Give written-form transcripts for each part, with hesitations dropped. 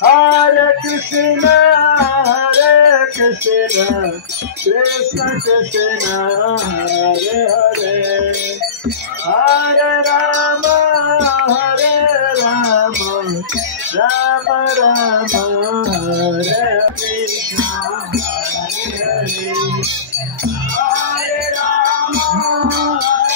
Hare Krishna, Krishna Krishna, Hare Hare, Hare Rama, Rama Rama, Hare Krishna, Hare Hare, Hare Rama, Rama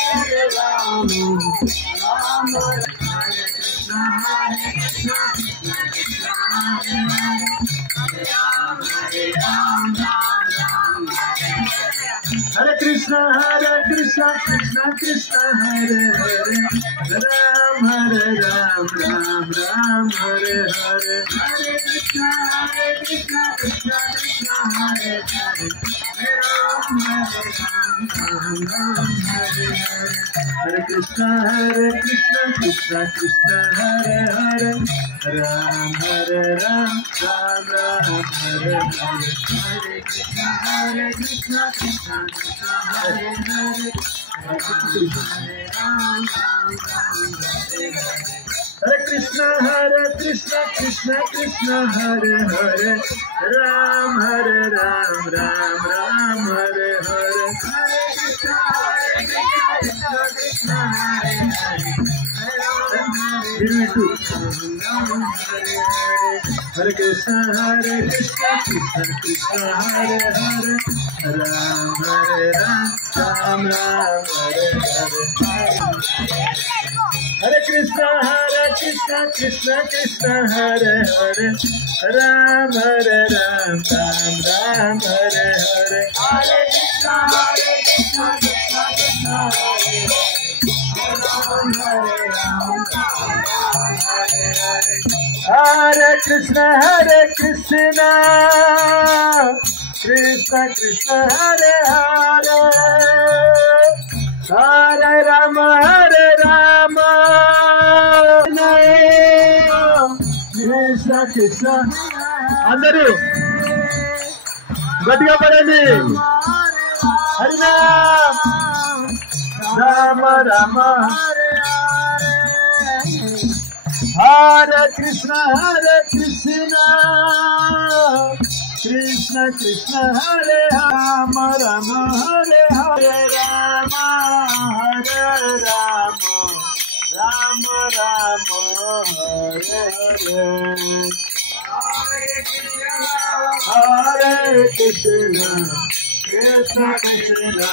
Hare Krishna, Krishna Krishna, Hare Hare, Ram Hare Ram, Ram Ram Hare Hare, Hare Krishna, Krishna Krishna, Hare Hare, Ram Hare Ram, Ram Ram Hare Hare, Hare Krishna, Krishna Krishna, Hare Hare, Ram Hare Ram, Ram Ram Hare Hare, Hare Krishna, Krishna Krishna, Hare Hare, Hare Ram, Ram Ram Hare Hare, Hare Krishna, Krishna Krishna, Hare Hare, Ram Hare Ram, Ram Ram Hare Hare, Hare Krishna, Krishna Hare Hare, Hare Krishna, Krishna Krishna, Hare Hare, Ram Hare Ram, Ram Ram Hare Hare, Hare Krishna, Krishna Krishna, Hare Hare, Ram Hare Ram, Ram Ram Hare Hare, Hare Krishna, Krishna Krishna, Hare Hare Krishna, Krishna Krishna, Hare Hare, Hare Rama, Krishna Krishna. అందరూ గట్టిగా పడండి. Hari Rama Rama Hare Krishna, Krishna Krishna, Hare Rama, Rama Hare Hare, Rama Hare Rama, Rama Rama Hare Hare, Hare Krishna, Krishna Krishna,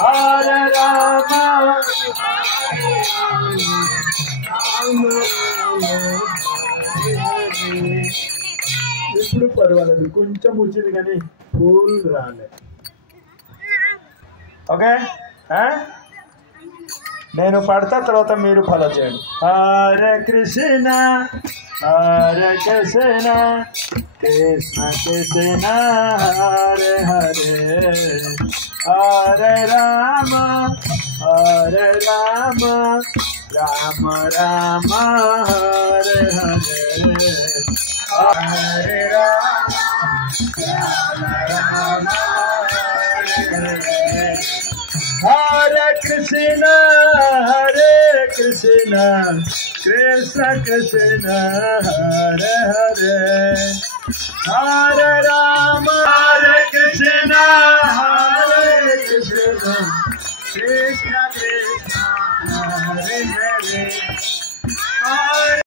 Hare Rama, ఇప్పుడు పర్వాలేదు, కొంచెం వచ్చింది కానీ full రాలే. Okay, నేను పడతా, తర్వాత మీరు ఫాలో చేయండి. Hare Krishna, Hare Krishna, Krishna Krishna, Hare Hare, Hare Rama, Hare Rama, Rama Rama, Hare Hare, Hare Rama, Rama Rama, Hare Hare, Hare Krishna, Krishna Krishna, Hare Hare, Hare Rama, Hare Krishna, Krishna Krishna, Hare Hare,